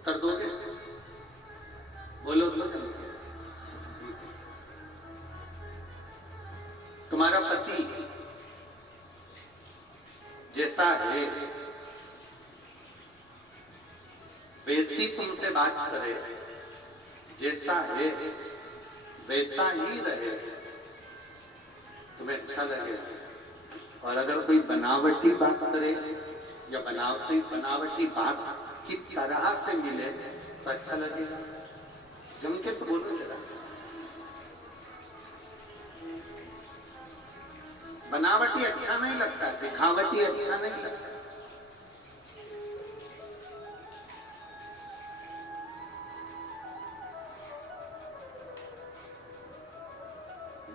उत्तर दोगे? बोलो तो जल्दी। तुम्हारा पति जैसा है वैसी तुमसे बात करे, जैसा है वैसा ही रहे, तुम्हें अच्छा लगेगा। और अगर कोई बनावटी बात करे या बनावटी बात की तरह से मिले तो अच्छा लगेगा। जम के तो बोलो जरा। बनावटी अच्छा नहीं लगता, दिखावटी अच्छा नहीं लगता।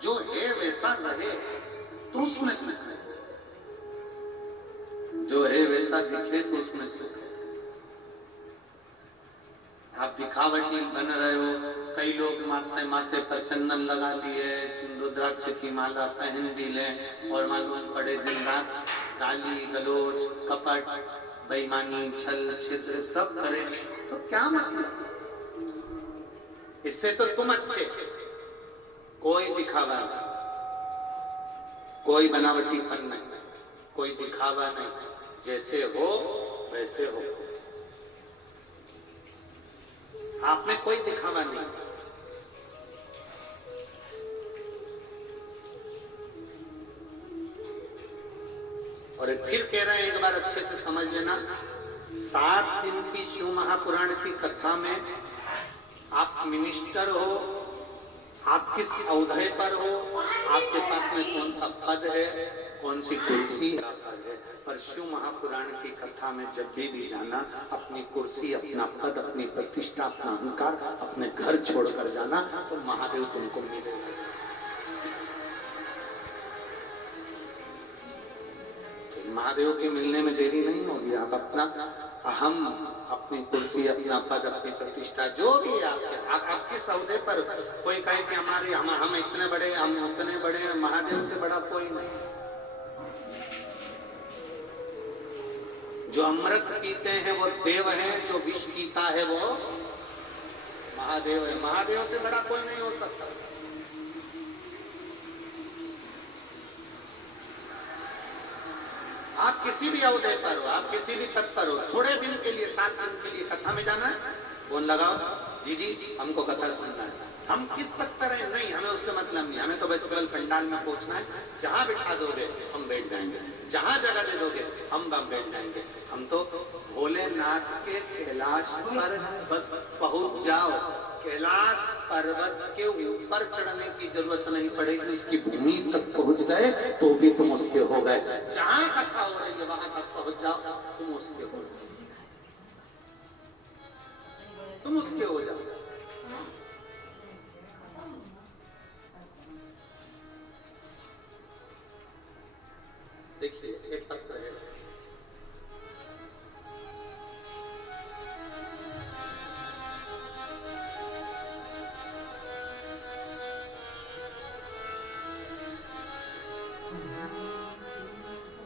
जो है वैसा रहे तो उसमें सुख है, जो है वैसा दिखे तो उसमें सुख है। आप दिखावटी बन रहे हो, कई लोग माथे पर चंदन लगा लिए, रुद्राक्ष की माला पहन भी लें और मालूम पड़े दिन रात गाली गलोच कपट बेईमानी छल छिद्र सब करे, तो क्या मतलब? इससे तो तुम अच्छे। कोई दिखावा नहीं, कोई बनावटीपन नहीं, कोई दिखावा नहीं, जैसे हो वैसे हो। आप में कोई दिखावा नहीं। और फिर कह रहे हैं, एक बार अच्छे से समझ लेना, 7 दिन की शिव महापुराण की कथा में आप मिनिस्टर हो, आप किस औहदे पर हो, आपके पास में कौन सा पद है, कौन सी कुर्सी है, पर शिव महापुराण की कथा में जब भी जाना, अपनी कुर्सी, अपना पद, अपनी प्रतिष्ठा, अपना अहंकार, अपने घर छोड़कर जाना, तो महादेव तुमको मिलेगा। महादेव के मिलने में देरी नहीं होगी। आप अपना अहम, अपनी कुर्सी, अपना पद, अपनी प्रतिष्ठा, जो भी आप किस औहदे पर, कोई कहे कि हम इतने बड़े, हम उतने बड़े, महादेव से बड़ा कोई नहीं। जो अमृत पीते हैं वो देव हैं, जो विष पीता है वो महादेव है। महादेव से बड़ा कोई नहीं हो सकता। आप किसी भी औहदे पर हो, आप किसी भी पद पर हो, थोड़े दिन के लिए, 7 दिन के लिए कथा में जाना है, फोन लगाओ, जी हमको कथा सुनना है। हम किस पद पर हैं नहीं, हमें उससे मतलब नहीं, हमें तो बस केवल पंडाल में पहुंचना है। जहां बिठा दोगे हम बैठ जाएंगे, जहां जगह दे दोगे हम बैठ जाएंगे। हम तो भोलेनाथ के कैलाश पर बस पहुंच जाओ, कैलाश पर्वत के ऊपर चढ़ने की जरूरत नहीं पड़ेगी, उसकी भूमि तक पहुंच गए तो भी तुम उसके हो गए। जहां कथा हो रही है वहां तक पहुंच जाओ, तुम उसके हो, तुम उसके हो जाओ। देखिए एक पत्र है,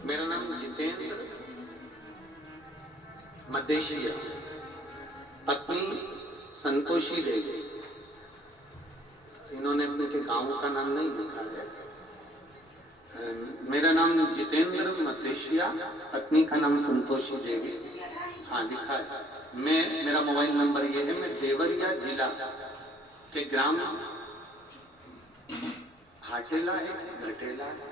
मेरा नाम जितेंद्र मदेशिया, पत्नी संतोषी देवी। इन्होंने अपने के गांव का नाम नहीं लिखा है। मेरा नाम जितेंद्र मदेशिया, पत्नी का नाम संतोषी देवी, हाँ लिखा है। मेरा मोबाइल नंबर ये है। मैं देवरिया जिला के ग्राम हाटेला है, घटेला है,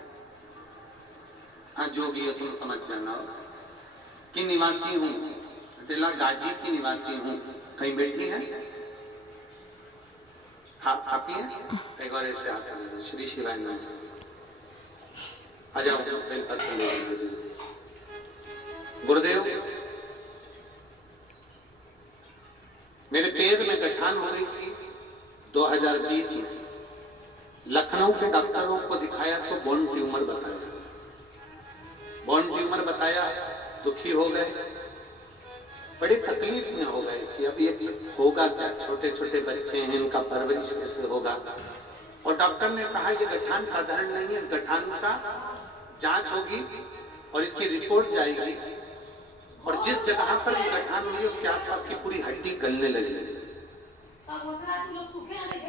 हाँ जो भी है तुम समझ जाना, की निवासी हूँ। घटेला गाजी की निवासी हूँ। कहीं बैठी है? हाँ आप ही हैं? एक बार ऐसे आते हैं, श्री शिवाय नाम से आ जाओ। गुरुदेव, मेरे पैर में गठान हो गई थी 2020 में। लखनऊ के डॉक्टरों को दिखाया तो बोन ट्यूमर बताया। बोन ट्यूमर बताया, दुखी हो गए, बड़ी तकलीफ में हो गए कि अब ये होगा क्या, छोटे छोटे बच्चे हैं, इनका परवरिश कैसे होगा। और डॉक्टर ने कहा ये गठान साधारण नहीं है, इस गठान का जांच होगी और इसकी रिपोर्ट जाएगी और जिस जगह पर ये गठान हुई है उसके आसपास की पूरी हड्डी गलने लगी।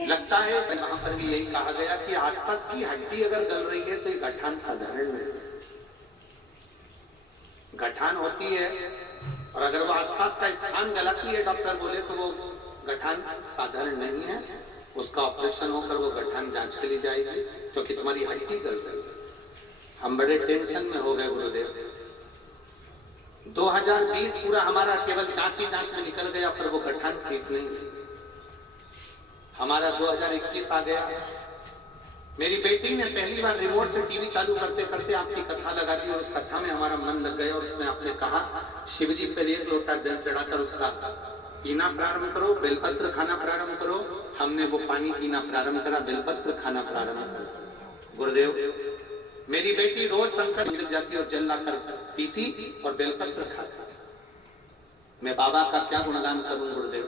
लगता है वहां पर भी यही कहा गया कि आसपास की हड्डी अगर गल रही है तो ये गठान साधारण नहीं है। गठान होती है और अगर वो आसपास का स्थान गलाती है, डॉक्टर बोले तो वो गठान साधारण नहीं है, उसका ऑपरेशन होकर वो गठान जांच के लिए जाएगी क्योंकि तुम्हारी हड्डी गल गई। हम बड़े टेंशन में हो गए गुरुदेव। 2020 पूरा हमारा केवल जांच ही जांच में निकल गया, पर वो गठान ठीक नहीं है। हमारा 2021 आ गया। मेरी बेटी ने पहली बार रिमोट से टीवी चालू करते करते आपकी कथा लगा दी और उस कथा में हमारा मन लग गया और उसमें आपने कहा शिव जी पर 1 लोटा जल चढ़ाकर उसका पीना प्रारंभ करो, बेलपत्र खाना प्रारंभ करो। हमने वो पानी पीना प्रारंभ करा, बेलपत्र खाना प्रारंभ करा। गुरुदेव, मेरी बेटी रोज शंकर मंदिर जाती और जल लाकर पीती और बेलपत्र खाती। मैं बाबा का क्या गुणगान करूं गुरुदेव।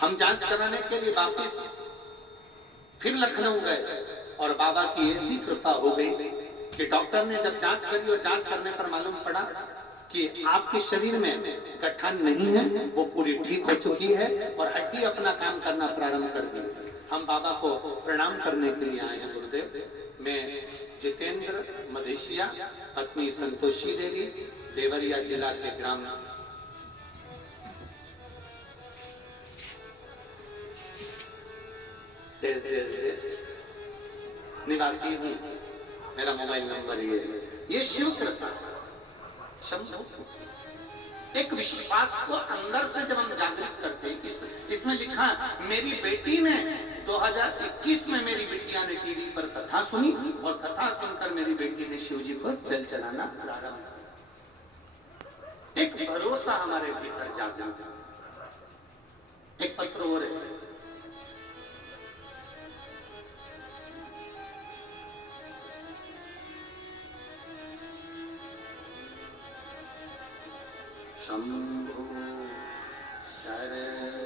हम जांच कराने के लिए वापिस फिर लखनऊ गए और बाबा की ऐसी कृपा हो गई कि डॉक्टर ने जब जांच करी और जांच करने पर मालूम पड़ा कि आपके शरीर में गठान नहीं है, वो पूरी ठीक हो चुकी है और हड्डी अपना काम करना प्रारंभ कर दी। हम बाबा को प्रणाम करने के लिए आए हैं गुरुदेव। मैं जितेंद्र मधेशिया, पत्नी संतोषी देवी, देवरिया जिला के ग्राम देश निवासी हूँ। मेरा मोबाइल नंबर ये शिव कृपा। एक विश्वास को अंदर से जब हम जागृत करते हैं, इसमें लिखा मेरी बेटी ने 2021 में मेरी बिटिया ने टीवी पर कथा सुनी और कथा सुनकर मेरी बेटी ने शिव जी को जल चढ़ाना प्रारंभ किया। एक भरोसा हमारे भीतर जागृत। एक पत्र और है, शंभो शरण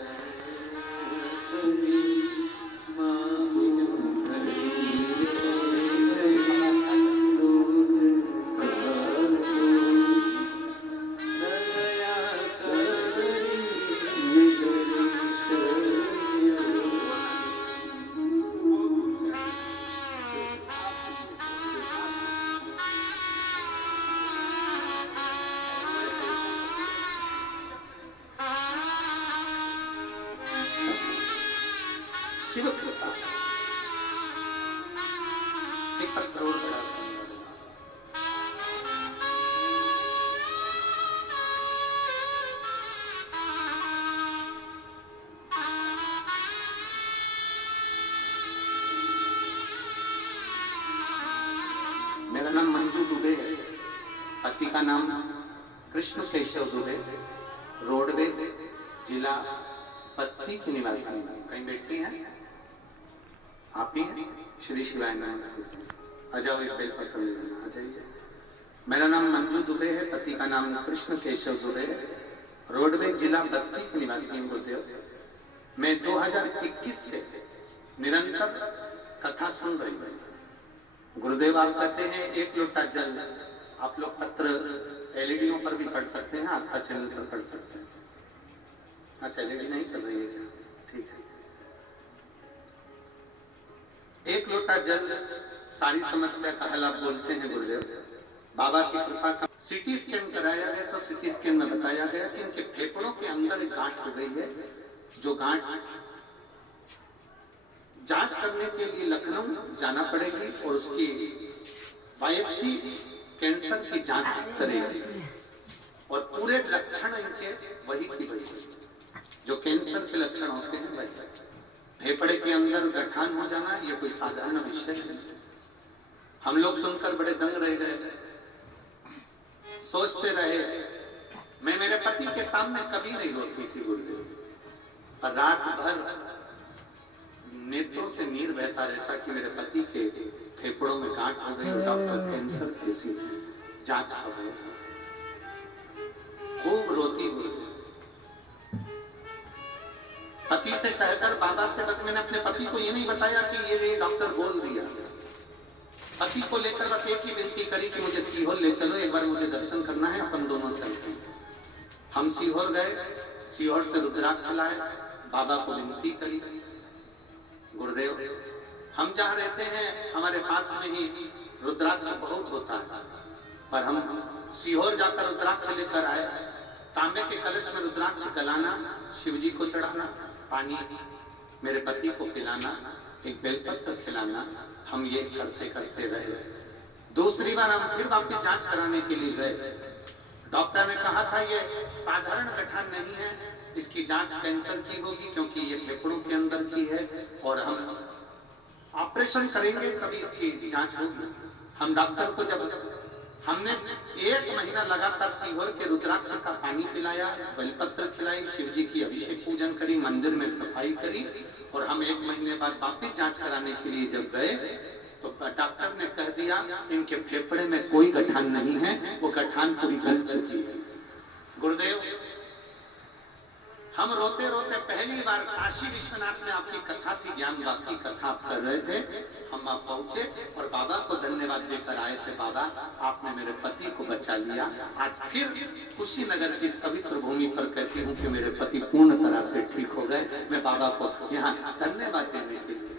शिव कृपा। एक पत्र और बड़ा मेरा नाम मंजू दुबे है, पति का नाम कृष्ण केशव दुबे, रोडवेज जिला बस्ती की निवासी। कहीं बैठी हैं आप ही हैं? श्री शिवाय नाम आ जाओ, एक बेलपत्र ले लेना, आ जाइए। मेरा नाम मंजू दुबे है, पति का नाम कृष्ण केशव दुबे है, रोडवेज जिला बस्ती के निवासी हूँ गुरुदेव। मैं 2021 से निरंतर कथा सुन रही हूँ गुरुदेव। आप कहते हैं 1 लोटा जल, आप लोग पत्र एलईडीओ पर भी पढ़ सकते हैं, आस्था चैनल पर पढ़ सकते हैं। अच्छा, एलईडी नहीं चल रही है क्या? ठीक है। 1 लोटा जल सारी समस्या का हल आप बोलते हैं गुरुदेव। बाबा की कृपा का सीटी स्कैन कराया गया तो सीटी स्कैन में बताया गया कि इनके फेफड़ों के अंदर एक गांठ हो गई है, जो गांठ जांच करने के लिए लखनऊ जाना पड़ेगी और उसकी बायोप्सी कैंसर की जांच करेगी और पूरे लक्षण इनके वही की वही जो कैंसर के लक्षण होते हैं वही। फेफड़े के अंदर गठान हो जाना ये कोई साधारण विषय नहीं। हम लोग सुनकर बड़े दंग रह गए, सोचते रहे। मैं मेरे पति के सामने कभी नहीं रोती थी गुरुदेव, पर रात भर नेत्रों से नीर बहता रहता कि मेरे पति के फेफड़ों में गांठ हो गई और डॉक्टर कैंसर जैसी जांच कर रहे हैं। खूब रोती हुई पति से कहकर बाबा से, बस मैंने अपने पति को ये नहीं बताया कि ये डॉक्टर बोल दिया। पति को लेकर बस एक ही विनती करी कि मुझे सीहोर ले चलो, एक बार मुझे दर्शन करना है, अपन दोनों चलते हैं। हम सीहोर गए, सीहोर से रुद्राक्ष लाए, बाबा को विनती करी, गुरुदेव हम जहाँ रहते हैं हमारे पास में ही रुद्राक्ष बहुत होता है, पर हम सीहोर जाकर रुद्राक्ष लेकर आए। तांबे के कलश में रुद्राक्ष गलाना, शिव जी को चढ़ाना, पानी मेरे पति को पिलाना, एक बेलपत्र खिलाना, हम ये करते करते रहे। दूसरी बार हम फिर वापस जांच कराने के लिए गए। डॉक्टर ने कहा था ये साधारण गठान नहीं है, इसकी जांच कैंसर की होगी क्योंकि ये फेफड़ों के अंदर की है और हम ऑपरेशन करेंगे तभी इसकी जांच होगी। हम डॉक्टर को जब हमने 1 महीना लगातार सीहोर के रुद्राक्ष का पानी पिलाया, बेलपत्र खिलाई, शिव जी की अभिषेक पूजन करी, मंदिर में सफाई करी और हम 1 महीने बाद वापिस जांच कराने के लिए जब गए तो डॉक्टर ने कह दिया इनके फेफड़े में कोई गठान नहीं है, वो गठान पूरी गल चुकी है। गुरुदेव हम रोते रोते पहली बार काशी विश्वनाथ में आपकी कथा थी, ज्ञान बाप की कथा आप कर रहे थे, हम आप पहुंचे और बाबा को धन्यवाद देकर आए थे। बाबा आपने मेरे पति को बचा लिया। आज फिर कुशीनगर की इस पवित्र भूमि पर कहती हूँ कि मेरे पति पूर्ण तरह से ठीक हो गए। मैं बाबा को यहाँ धन्यवाद देने के लिए